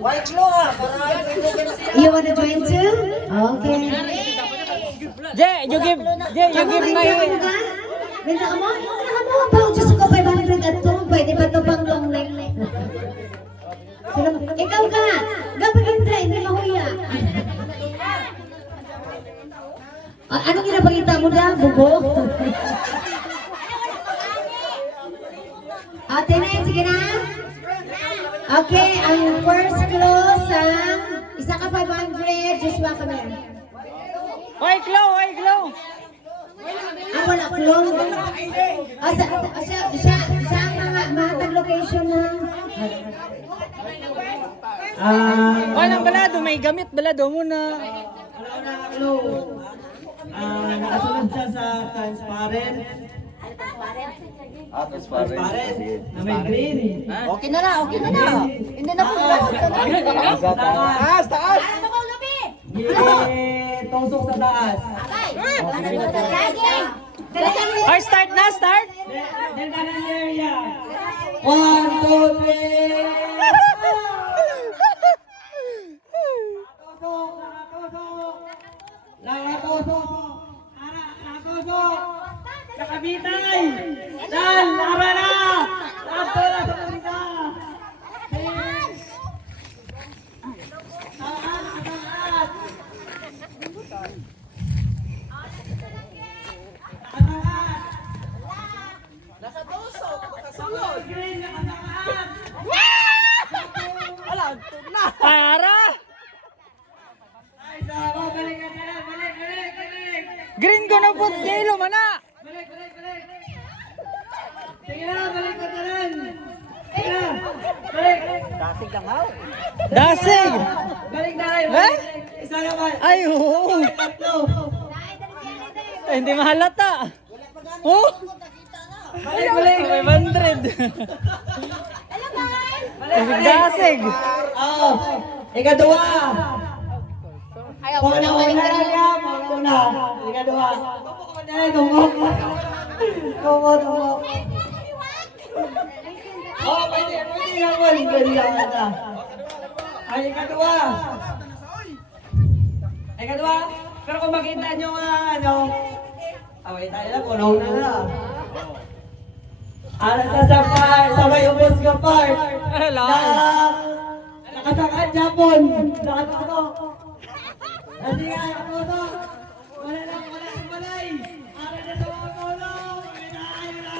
White claw ah. You wanna join too? Okay. You give my... Benta ka mo? Pao, Diyos ko, 500 at to. Pwede ba ito pang long neck? Ikaw ka! Gapag Indra, hindi mahuya. Anong ginapakita mo na? Bubo? Ate na yun, sige na. Okay, ang first close ang isa ka 500, Joshua ka meron. White claw! Ah, wala close. Siya ang mga tag location na. Walang balado, may gamit balado muna. Nakasunod siya sa transparent. Transparent. Na may green. Okay na na. Hindi na po. Taas! Tusok sa taas. Ay, start na, start! Then kanan area. 1, 2, 3. Nakatusok. Nakabitay. Dan, lara na. Lato na sa kanila. Para! Green ko na po, Jelo, mana! Sige na, balik ka na rin. Sige na, balik. Dasig lang haw. Dasig! Balik na rin. Eh? Isa naman. Ay, oo. Tatlo. Eh, hindi mahalata. Oh! Balik. 500. Dasig! Oo. Ikaduha. Una niya. Una. Ikaduha. Tumok. Oh, pwede na. Ay, ikaduha. Pero kung makita nyo nga, away tayo na, puno na. Sa may ubos ka part. Hello. Nakasakad Japon. Nakatuto. Hindi nga, nakatuto. Wala lang malay. Ara na sa mga puno. Ayun na.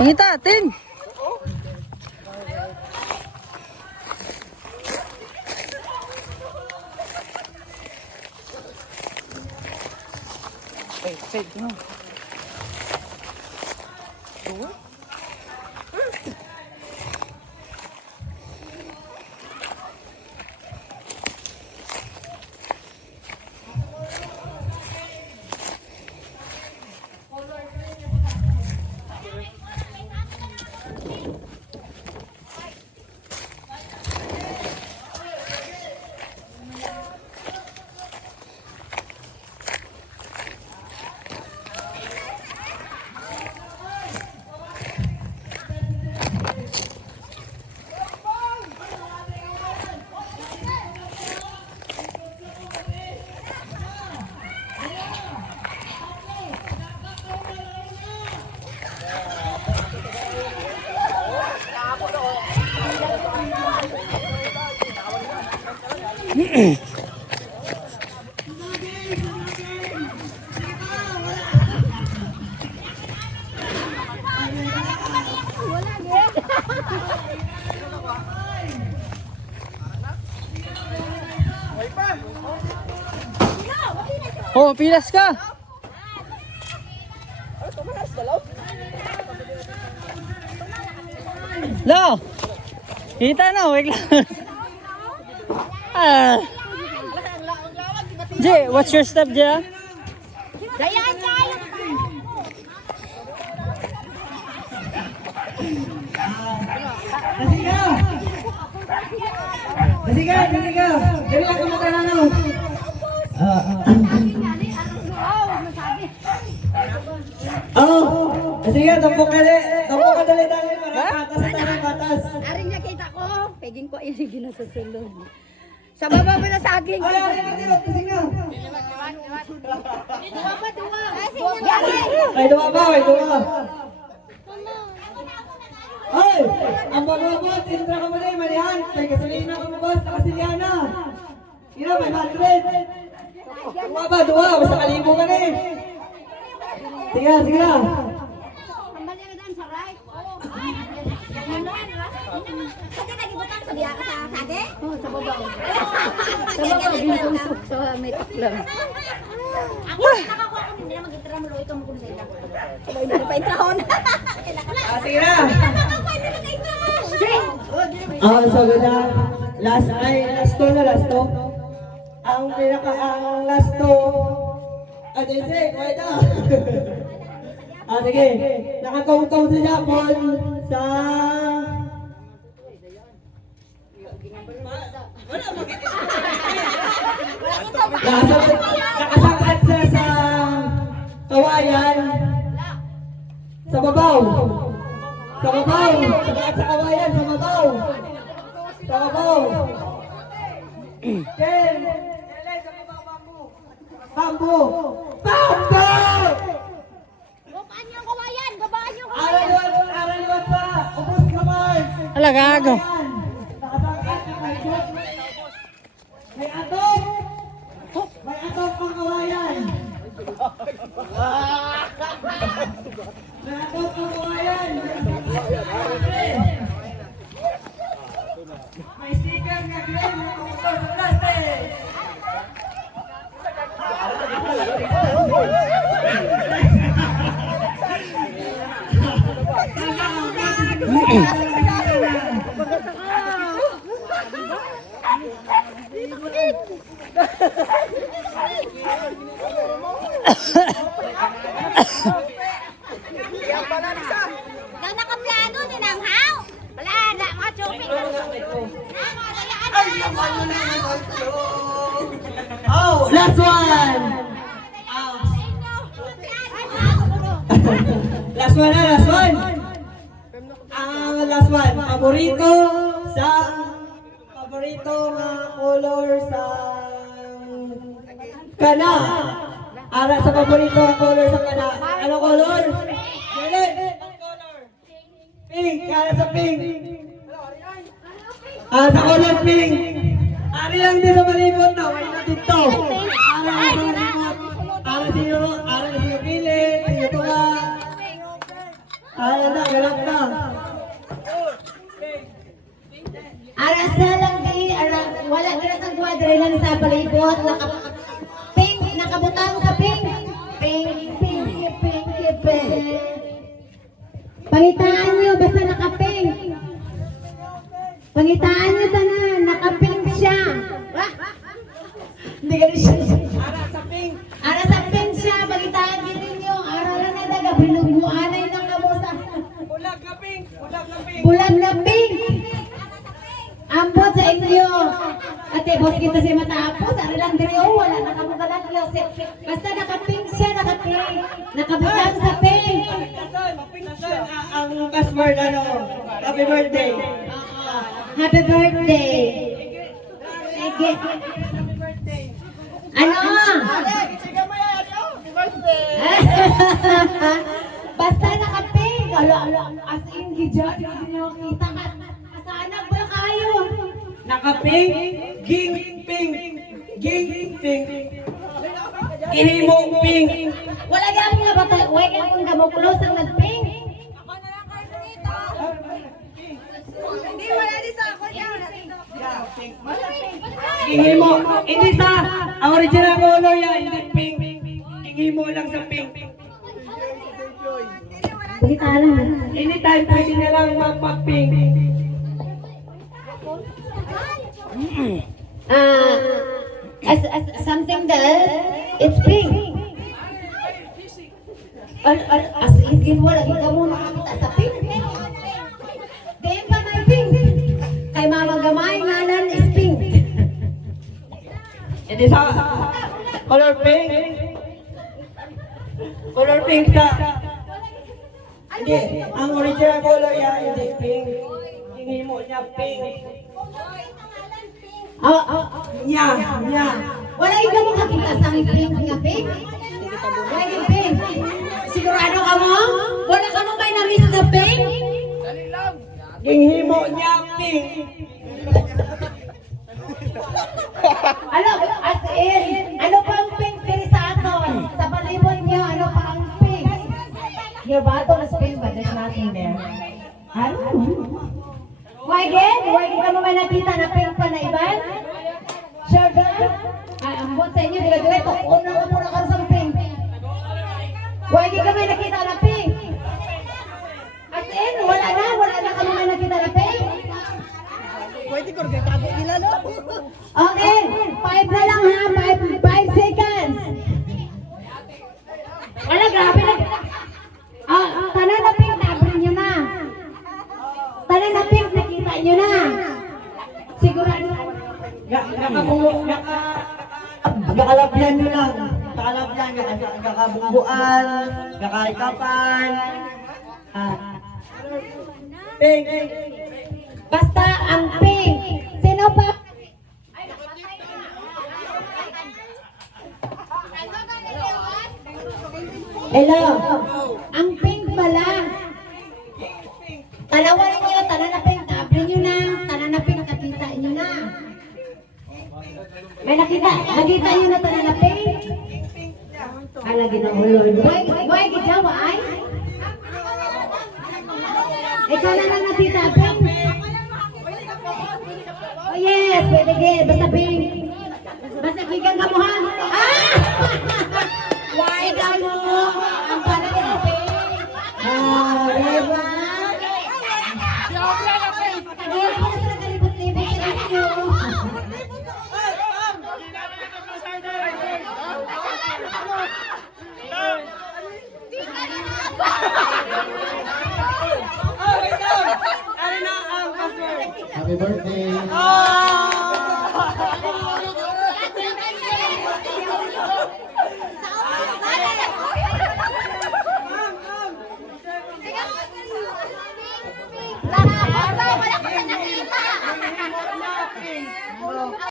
Pangita, atin! Hey, no. Oh, pilas ka. Lo. Kita na, wait lang. Ah. Jay, what's your step, Jay? Dayan, dayan! Sige, sige. Dali lang kumata na no. Sige, tampok ka dali dali para patas tayo patas. Aring nakita ko, peging ko yung ginasusulong. Sa baba mo na saging. Ay, sige. Duwa pa, duwa. Ay, duwa ba? Ay, ang bagwabot, tintra ka mo na yung manihan. Kay gasolina ka mo boss, nakasiliana. Ina, may 100. Duwa, basta kalibo ka na eh. Sige. Kambali ka dyan sa right. Kasi nagibutang sa biya ka sa sage? Oo, sa baba. Sa baba, binusok sa may taklang. Ako, nakakuha ko hindi na mag-itra mo ito mo kung sila. Sabay na pa itrahon. Sige na. Sabi na, last to. Ang last to. Sige, kuha ito. Sige. Nakakaw-kaw sa Japon sa... Nakasangkat siya sa kawayan. Sa babaw. Sakit sa kawayan, sa babaw. Ken! Bambu! Gabaan niyo ang kawayan! Gabaan niyo ang Araliwat pa! Ubus kamay! Ala, gago. Nakasangkat sa kalikot. May atok! May atok pang kawayan! May atok pang kawayan! May sticker na green na kumutol sa plastic! Nang nakaplano din ang haw. Wala na, mga chupin. Oh, last one! Last one. Last one. Paborito nga color sa kana. Ara sa paborito nga color sa kana. Ano color? Violet. Pink. Ara sa pink. Sa color pink. Ari lang din sa malibot na. Wala na dito. Ara sa malibot. Ara siyo pili. Siyo tunga. Na, galap na. Aras na lang di, wala ka sa kwadre lang sa palibot. Pink, nakabutang sa pink. Pink. Pangitaan nyo, basta naka-pink. Pangitaan nyo tanan, naka-pink siya. Hindi ka siya. Ara sa pink siya, pangitaan nyo ninyo. Ara lang na daga, binubuanay ng kamusta. Bulag na pink. Ambot sa inyo. Ate, boss kita siya matapos. Ari lang diri, wala nakabugalan. Basta naka-pink siya, naka-pink. Nakabutang sa pink. Ang password happy birthday. Happy birthday. Sige. Ano? Basta naka-pink. As in, gidyan. Hindi nyo kita ka. Kasanag ba kayo? Naka-pink, ging pink. pink. Ging pink. Gihimong pink. Wala gyapon nga bata, wala gyapon nga mo close ang nagping. Hindi wala di sa ako diyan. Gihimo. Hindi sa ang original color ya, hindi pink. Gihimo lang sa pink. Kita lang. Anytime pwede na lang magpa-pink. As something that it's pink. As in wala kita mo nakakita sa pink. Diyan pa may pink. Kay mama gamay ngalan is pink. Hindi sa color pink. Color pink sa hindi, ang original color ya hindi pink. Gihimo niya pink. Nya. Wala ikaw mo kakita sa pink nga pink. Wala yung pink. Sigurado ka mo? Wala ka mo may na-miss na pink? Gihimo niya pink. Ano, as in, ano pa ang pink diri sa aton? Sa palibot niyo, ano pa ang pink? Your bottle is pink but there's nothing there. Ano? Why again? Why ka mo may nakita na pink pa na iban? Sure girl? Ang buwan sa inyo, dire-direto, unang ka muna ka sa pink. Why ka may nakita na pink? As in, wala na ka mo may nakita na pink? Pwede ko rin tago nila, no? Okay, 5 na lang ha, 5 seconds. Wala, grabe na. Tanan na pink, nabrin nyo na. Tanan na pink, nakita nyo na. Sigurado. Nakalabyan nyo lang. Nakalabyan, nakabungguan, nakaikapan. Pink. Basta ang pink. Sino pa? Hello. Ang pink pala. Tanawan niyo, tanan na pink, abrin nyo na. Tanan na pink, nakita nyo na. May nakita nyo na tanan na pink? Lagi na ulod. Why gijawa ay? Ikaw na lang nakita, pink. Oh yes, pwede din. Basta pink. Basta kigang ka mo ha. Why ka mo? Ang parang yung pink. Diba? Kagaya ko na sila kalibot-libot sa inyo. Happy birthday!